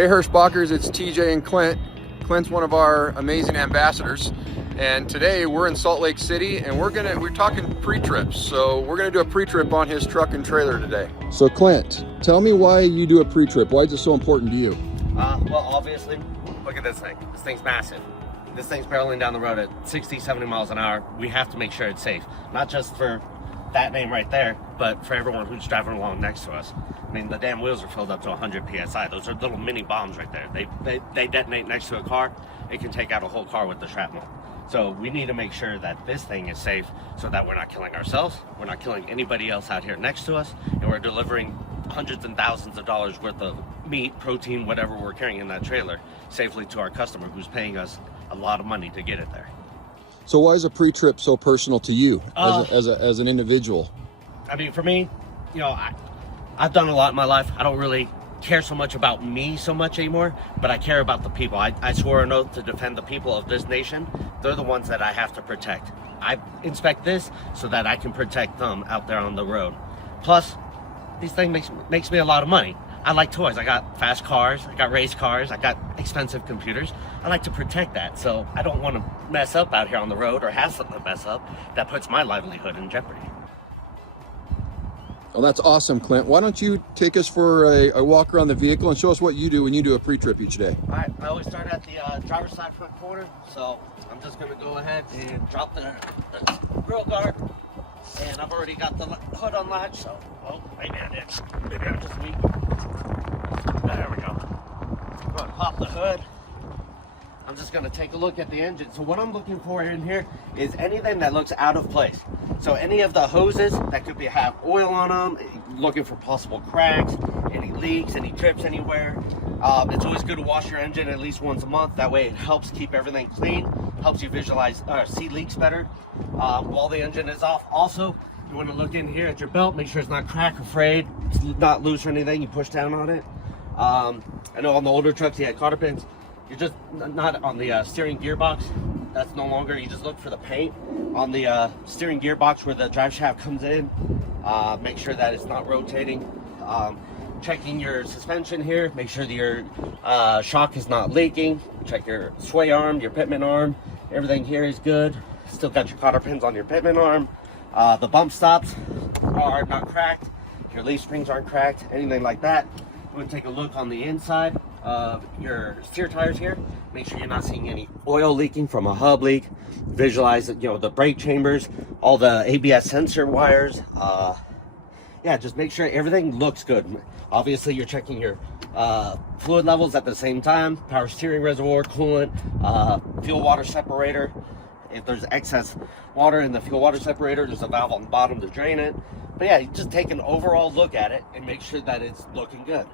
Hey Hirschbachers, it's TJ and Clint. Clint's one of our amazing ambassadors, and today we're in Salt Lake City and we're talking pre-trips. So we're gonna do a pre-trip on his truck and trailer today. So Clint, tell me why you do a pre-trip. Why is it so important to you? Well, obviously, look at this thing. This thing's massive. This thing's barreling down the road at 60, 70 miles an hour. We have to make sure it's safe, not just for that name right there, but for everyone who's driving along next to us. I mean, the damn wheels are filled up to 100 PSI. Those are little mini bombs right there. They detonate next to a car. It can take out a whole car with the shrapnel. So we need to make sure that this thing is safe so that we're not killing ourselves, we're not killing anybody else out here next to us, and we're delivering hundreds and thousands of dollars worth of meat, protein, whatever we're carrying in that trailer safely to our customer who's paying us a lot of money to get it there. So why is a pre-trip so personal to you as an individual? I mean, for me, you know, I've done a lot in my life. I don't really care so much about me so much anymore, but I care about the people. I swore an oath to defend the people of this nation. They're the ones that I have to protect. I inspect this so that I can protect them out there on the road. Plus, these things makes me a lot of money. I like toys. I got fast cars, I got race cars, I got expensive computers. I like to protect that, so I don't want to mess up out here on the road or have something mess up that puts my livelihood in jeopardy. Well, that's awesome, Clint. Why don't you take us for a walk around the vehicle and show us what you do when you do a pre-trip each day? All right, I always start at the driver's side front corner, so I'm just going to go ahead and drop the grill guard. And I've already got the hood unlatched, so, oh, maybe I did. Maybe I'm just weak. There we go. I'm going to pop the hood. I'm just going to take a look at the engine. So what I'm looking for in here is anything that looks out of place. So any of the hoses that could have oil on them, looking for possible cracks, any leaks, any drips anywhere. It's always good to wash your engine at least once a month. That way it helps keep everything clean, helps you visualize, see leaks better while the engine is off. Also, you want to look in here at your belt, make sure it's not crack or frayed, it's not loose or anything. You push down on it. I know on the older trucks you had cotter pins. You're just not on the steering gearbox. That's no longer. You just look for the paint on the steering gearbox where the drive shaft comes in. Make sure that it's not rotating. Checking your suspension here. Make sure that your shock is not leaking. Check your sway arm, your pitman arm. Everything here is good. Still got your cotter pins on your pitman arm. The bump stops are not cracked. Your leaf springs aren't cracked. Anything like that. We'll take a look on the inside of your steer tires here. Make sure you're not seeing any oil leaking from a hub leak. Visualize, you know, the brake chambers, all the ABS sensor wires. Yeah, just make sure everything looks good. Obviously, you're checking your fluid levels at the same time. Power steering reservoir, coolant, fuel water separator. If there's excess water in the fuel water separator, there's a valve on the bottom to drain it. But yeah, you just take an overall look at it and make sure that it's looking good.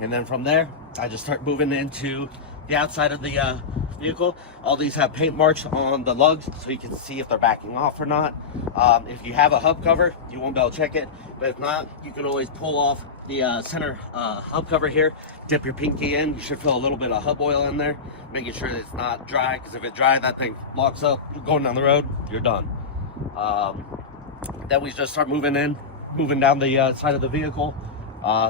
And then from there, I just start moving into the outside of the vehicle. All these have paint marks on the lugs, so you can see if they're backing off or not. If you have a hub cover, you won't be able to check it. But if not, you can always pull off the center hub cover here, dip your pinky in. You should feel a little bit of hub oil in there, making sure that it's not dry, because if it's dry, that thing locks up. You're going down the road, you're done. Then we just start moving down the side of the vehicle,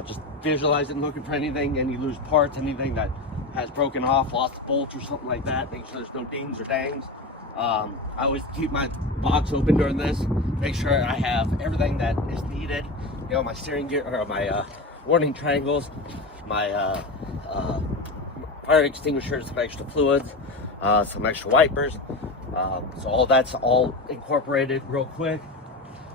just visualizing, looking for anything, any loose parts, anything that has broken off, lost bolts or something like that. Make sure there's no dings or dangs. I always keep my box open during this, make sure I have everything that is needed. You know, my steering gear, or my warning triangles, my fire extinguishers, some extra fluids, some extra wipers. So all that's all incorporated real quick.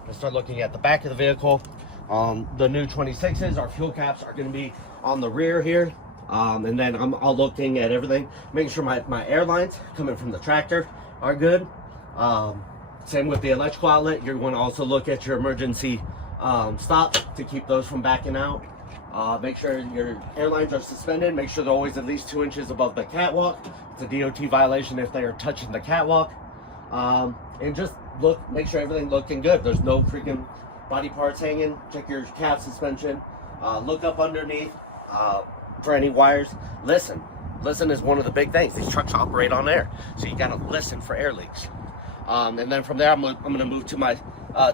Let's start looking at the back of the vehicle. The new 26s, our fuel caps are going to be on the rear here. And then I'm all looking at everything, making sure my air lines coming from the tractor are good. Same with the electrical outlet. You're going to also look at your emergency stop to keep those from backing out. Make sure your air lines are suspended. Make sure they're always at least 2 inches above the catwalk. It's a DOT violation if they are touching the catwalk. And just make sure everything looking good. There's no freaking body parts hanging. Check your cab suspension. Look up underneath for any wires. Listen is one of the big things. These trucks operate on air, so you got to listen for air leaks. And then from there, I'm going to move to my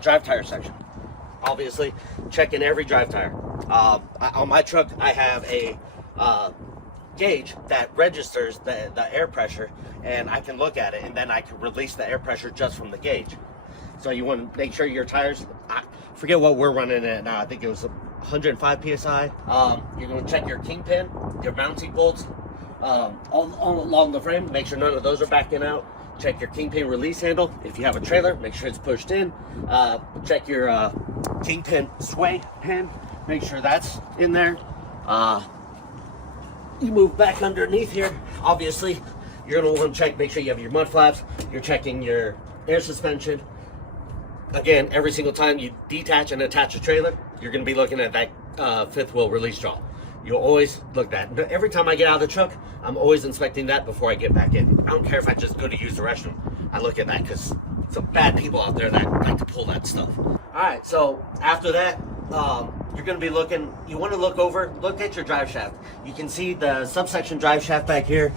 drive tire section. Obviously, checking every drive tire. On my truck, I have a gauge that registers the air pressure, and I can look at it, and then I can release the air pressure just from the gauge. So you want to make sure your tires, I forget what we're running at now, I think it was 105 psi. You're going to check your kingpin, your mounting bolts, all along the frame, make sure none of those are backing out. Check your kingpin release handle. If you have a trailer, make sure it's pushed in. Check your kingpin sway pin, make sure that's in there. You move back underneath here. Obviously, you're going to want to check, make sure you have your mud flaps. You're checking your air suspension. Again, every single time you detach and attach a trailer, you're going to be looking at that fifth wheel release jaw. You'll always look at that. Every time I get out of the truck, I'm always inspecting that before I get back in. I don't care if I just go to use the restroom. I look at that because some bad people out there that like to pull that stuff. All right, so after that, you're going to be looking, you want to look at your drive shaft. You can see the subsection drive shaft back here.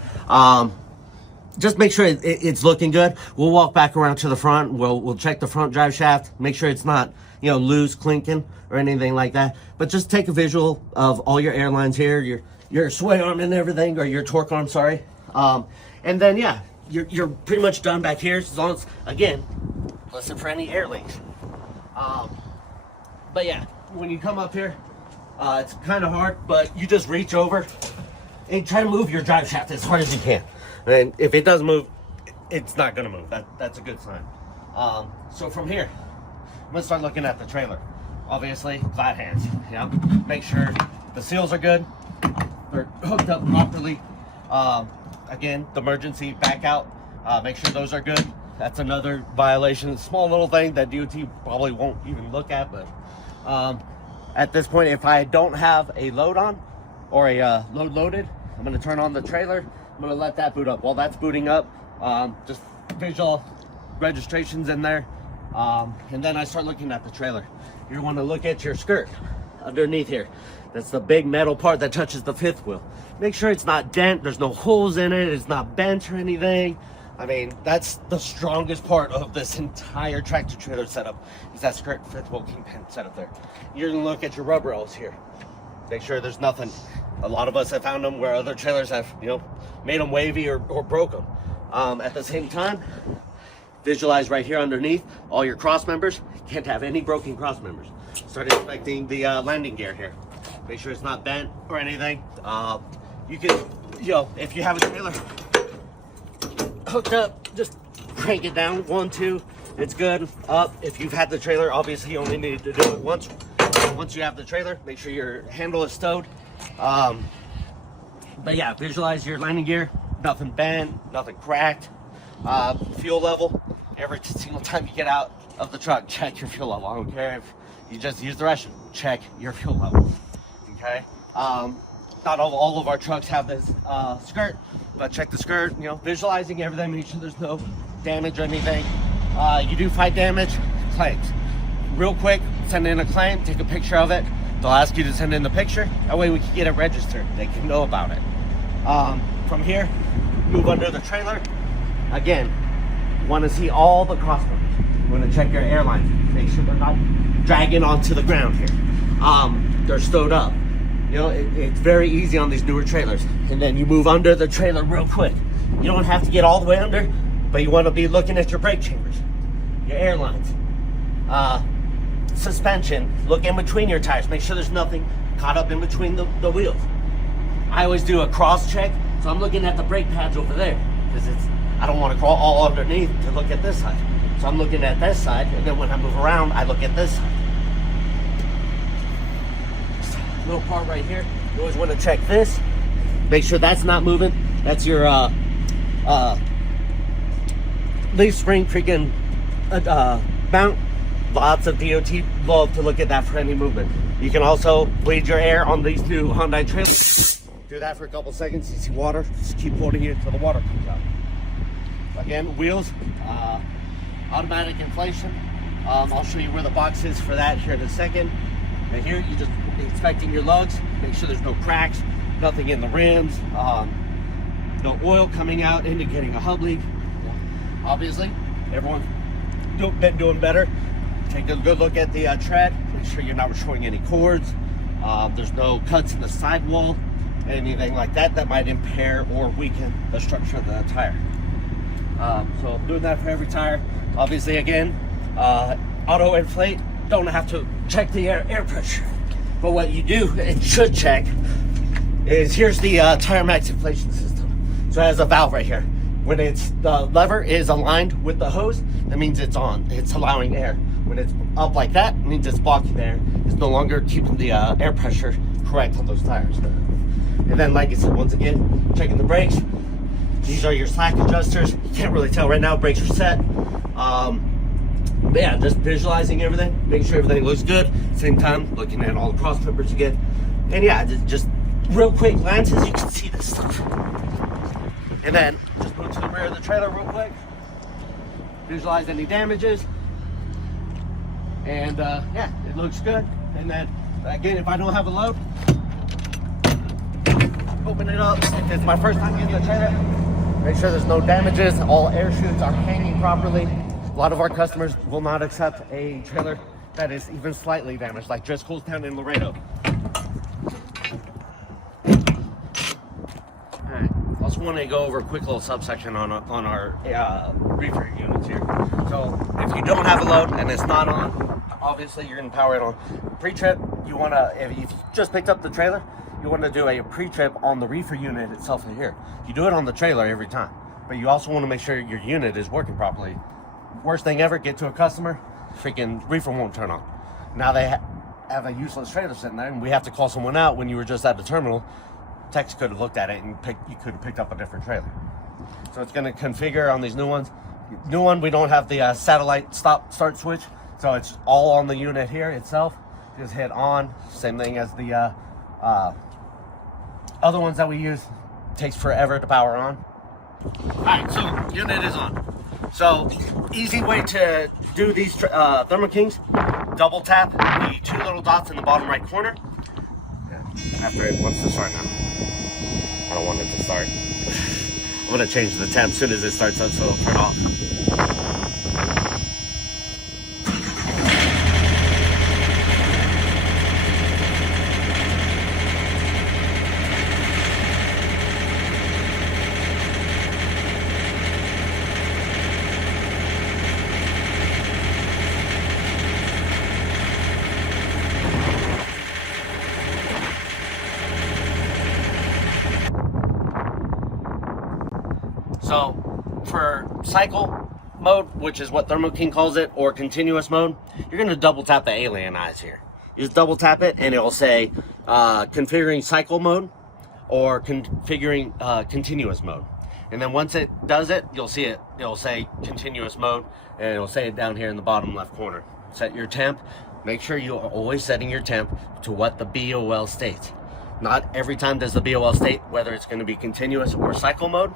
Just make sure it's looking good. We'll walk back around to the front. We'll check the front drive shaft, make sure it's not, you know, loose, clinking or anything like that. But just take a visual of all your airlines here, your sway arm and everything, or your torque arm, sorry. And then, yeah, you're pretty much done back here, as long as, again, listen for any air leaks. But yeah, when you come up here, it's kind of hard, but you just reach over and try to move your drive shaft as hard as you can. And if it doesn't move, it's not gonna move. That's a good sign. So from here, I'm gonna start looking at the trailer. Obviously, flat hands. Yeah, make sure the seals are good. They're hooked up properly. Again, the emergency back out. Make sure those are good. That's another violation. A small little thing that DOT probably won't even look at, but at this point, if I don't have a load on or a load loaded, I'm gonna turn on the trailer. I'm gonna let that boot up. While that's booting up, just visual registrations in there. And then I start looking at the trailer. You want to look at your skirt underneath here. That's the big metal part that touches the fifth wheel. Make sure it's not dent, there's no holes in it, it's not bent or anything. I mean, that's the strongest part of this entire tractor trailer setup, is that skirt fifth wheel kingpin setup there. You're gonna look at your rub rails here. Make sure there's nothing. A lot of us have found them where other trailers have, you know, made them wavy or broke them. At the same time, visualize right here underneath all your cross members. Can't have any broken cross members. Start inspecting the landing gear here. Make sure it's not bent or anything. You can, you know, if you have a trailer hooked up, just crank it down, 1, 2, it's good. Up, if you've had the trailer, obviously you only need to do it once. Once you have the trailer, make sure your handle is stowed. But yeah, visualize your landing gear, nothing bent, nothing cracked. Fuel level, every single time you get out of the truck, check your fuel level. I don't care if you just use the restroom, check your fuel level, okay? Not all of our trucks have this skirt, but check the skirt, you know, visualizing everything, make sure there's no damage or anything. You do find damage, claims. Real quick, send in a claim, take a picture of it. They'll ask you to send in the picture. That way we can get it registered. They can know about it. From here, move under the trailer. Again, want to see all the cross members. You want to check your airlines. Make sure they're not dragging onto the ground here. They're stowed up. You know, it's very easy on these newer trailers. And then you move under the trailer real quick. You don't have to get all the way under, but you want to be looking at your brake chambers, your airlines, suspension. Look in between your tires. Make sure there's nothing caught up in between the wheels. I always do a cross check, so I'm looking at the brake pads over there because I don't want to crawl all underneath to look at this side. So I'm looking at this side, and then when I move around, I look at this side. This little part right here, you always want to check this. Make sure that's not moving. That's your leaf spring freaking mount. Lots of DOT love to look at that for any movement. You can also bleed your air on these new Hyundai trailers. Do that for a couple seconds. You see water, just keep holding it until the water comes out. Again, wheels, automatic inflation. I'll show you where the box is for that here in a second. Right here, you're just inspecting your lugs. Make sure there's no cracks, nothing in the rims, no oil coming out indicating a hub leak. Obviously, everyone's been doing better. Take a good look at the tread. Make sure you're not showing any cords. There's no cuts in the sidewall. anything like that that might impair or weaken the structure of the tire. So I'm doing that for every tire. Obviously, again, auto inflate, don't have to check the air pressure. But what you do and should check is, here's the tire max inflation system. So it has a valve right here. When the lever is aligned with the hose, that means it's on. It's allowing air. When it's up like that, it means it's blocking the air. It's no longer keeping the air pressure correct on those tires. And then, like I said, once again, checking the brakes. These are your slack adjusters. You can't really tell right now, brakes are set. But yeah, just visualizing everything, making sure everything looks good. Same time, looking at all the cross members again. And yeah, just real quick glances, you can see this stuff. And then just move to the rear of the trailer real quick. Visualize any damages. And yeah, it looks good. And then again, if I don't have a load, open it up. If it's my first time getting the trailer, make sure there's no damages. All air chutes are hanging properly. A lot of our customers will not accept a trailer that is even slightly damaged, like Driscoll's down in Laredo. Alright, also want to go over a quick little subsection on our reefer units here. So if you don't have a load and it's not on, obviously you're going to power it on. Pre-trip, you want to, if you just picked up the trailer, you want to do a pre-trip on the reefer unit itself here. You do it on the trailer every time, but you also want to make sure your unit is working properly. Worst thing ever, get to a customer, freaking reefer won't turn on. Now they have a useless trailer sitting there, and we have to call someone out when you were just at the terminal. Techs could have looked at it and you could have picked up a different trailer. So it's going to configure on these new ones. New one, we don't have the satellite start switch, so it's all on the unit here itself. Just hit on, same thing as the other ones that we use. Takes forever to power on. Alright, so unit is on. So easy way to do these Thermo Kings, double tap the two little dots in the bottom right corner. After it wants to start now. I don't want it to start. I'm gonna change the temp as soon as it starts up so it'll turn off. So for cycle mode, which is what Thermo King calls it, or continuous mode, you're going to double tap the alien eyes here. You just double tap it and it will say configuring cycle mode or configuring continuous mode. And then once it does it, you'll see it. It'll say continuous mode and it'll say it down here in the bottom left corner. Set your temp. Make sure you are always setting your temp to what the BOL states. Not every time does the BOL state whether it's going to be continuous or cycle mode.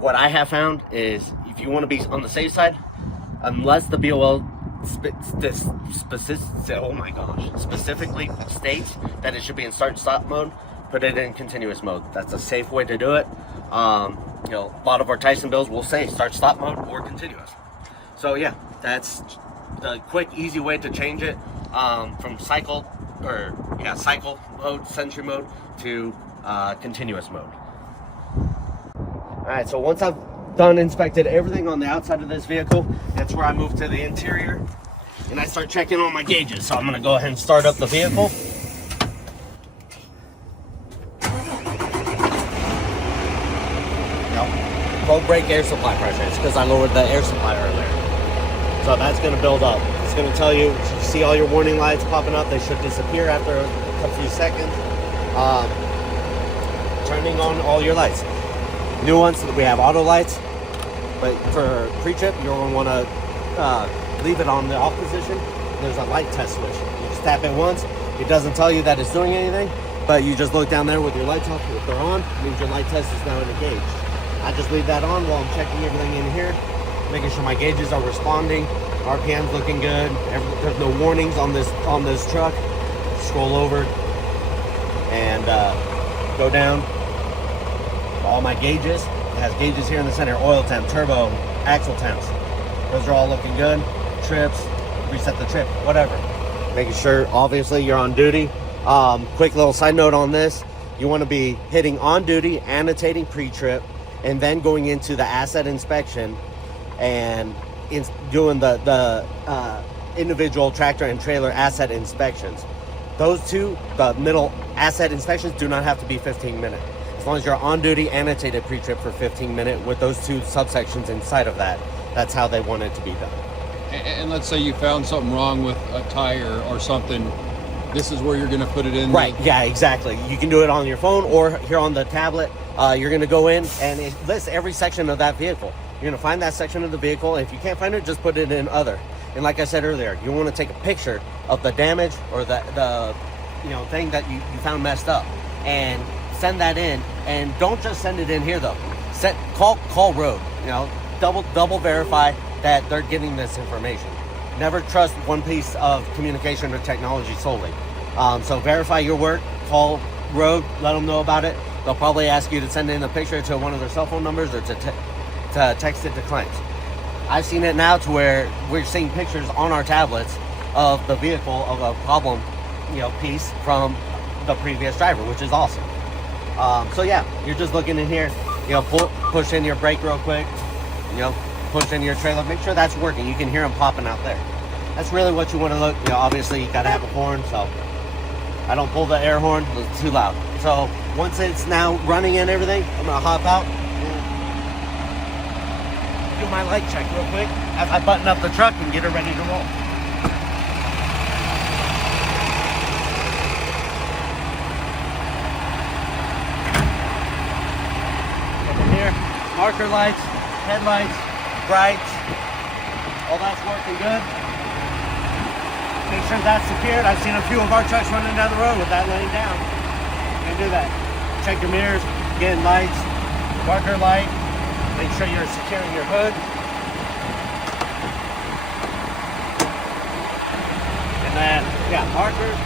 What I have found is if you want to be on the safe side, unless the BOL specifically states that it should be in start and stop mode, put it in continuous mode. That's a safe way to do it. You know, a lot of our Tyson bills will say start stop mode or continuous. So yeah, that's the quick, easy way to change it from cycle mode, sentry mode to continuous mode. Alright, so once I've inspected everything on the outside of this vehicle, that's where I move to the interior and I start checking on my gauges. So I'm going to go ahead and start up the vehicle. Now, low brake air supply pressure. It's because I lowered the air supply earlier. So that's going to build up. It's going to tell you, see all your warning lights popping up. They should disappear after a few seconds. Turning on all your lights. New ones, we have auto lights, but for pre-trip, you're going to want to leave it on the off position. There's a light test switch. You just tap it once. It doesn't tell you that it's doing anything, but you just look down there with your lights off. If they're on, it means your light test is now engaged. I just leave that on while I'm checking everything in here, making sure my gauges are responding. RPM's looking good. There's no warnings on this truck. Scroll over and go down. All my gauges, it has gauges here in the center, oil temp, turbo, axle temps. Those are all looking good. Trips, reset the trip, whatever. Making sure, obviously, you're on duty. Quick little side note on this. you want to be hitting on duty, annotating pre-trip, and then going into the asset inspection and doing the individual tractor and trailer asset inspections. Those two, the middle asset inspections, do not have to be 15 minutes. As long as you're on duty, annotated pre-trip for 15 minutes with those two subsections inside of that, that's how they want it to be done. And let's say you found something wrong with a tire or something, this is where you're going to put it in? Right, yeah, exactly. You can do it on your phone or here on the tablet. You're going to go in and it lists every section of that vehicle. You're going to find that section of the vehicle, and if you can't find it, just put it in other. And like I said earlier, you want to take a picture of the damage or the thing that you found messed up and send that in. And don't just send it in here though. Call road. Double verify that they're getting this information. Never trust one piece of communication or technology solely. So verify your work, call road, let them know about it. They'll probably ask you to send in a picture to one of their cell phone numbers or to text it to Clint. I've seen it now to where we're seeing pictures on our tablets of the vehicle of a problem, piece from the previous driver, which is awesome. So yeah, you're just looking in here, push in your brake real quick, push in your trailer, make sure that's working. You can hear them popping out there. That's really what you want to look. Obviously you gotta have a horn, so I don't pull the air horn, it's too loud. So once it's now running and everything, I'm gonna hop out and do my light check real quick as I button up the truck and get it ready to roll. Over here, marker lights, headlights, brights, all that's working good. Make sure that's secured. I've seen a few of our trucks running down the road with that laying down. You can do that. Check your mirrors, again, lights, marker light. Make sure you're securing your hood. And then, markers.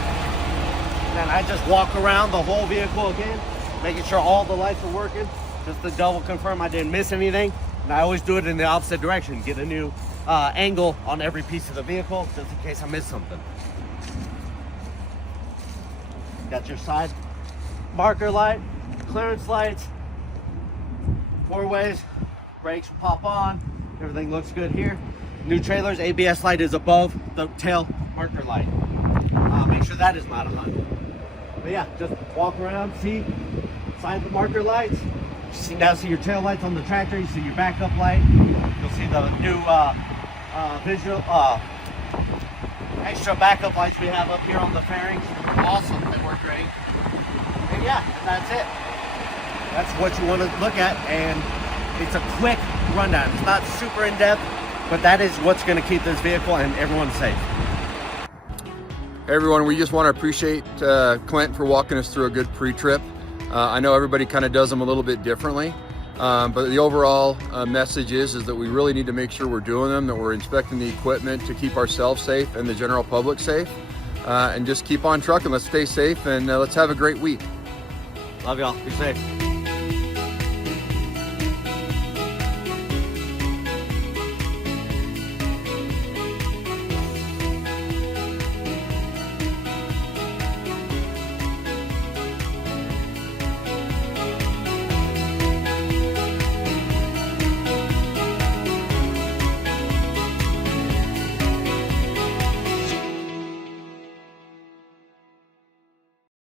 And then I just walk around the whole vehicle again, making sure all the lights are working, just to double confirm I didn't miss anything. And I always do it in the opposite direction, get a new angle on every piece of the vehicle, just in case I miss something. Got your side marker light, clearance lights, four ways, brakes will pop on, everything looks good here. New trailers, ABS light is above the tail marker light. Make sure that is not on. But yeah, just walk around, see side marker lights. Now see your tail lights on the tractor, you see your backup light, you'll see the new visual extra backup lights we have up here on the fairings. Awesome, they work great. And yeah, and that's it. That's what you want to look at, and it's a quick rundown. It's not super in-depth, but that is what's going to keep this vehicle and everyone safe. Hey everyone, we just want to appreciate Clint for walking us through a good pre-trip. I know everybody kind of does them a little bit differently, but the overall message is that we really need to make sure we're doing them, that we're inspecting the equipment to keep ourselves safe and the general public safe, and just keep on trucking. Let's stay safe, and let's have a great week. Love y'all. Be safe.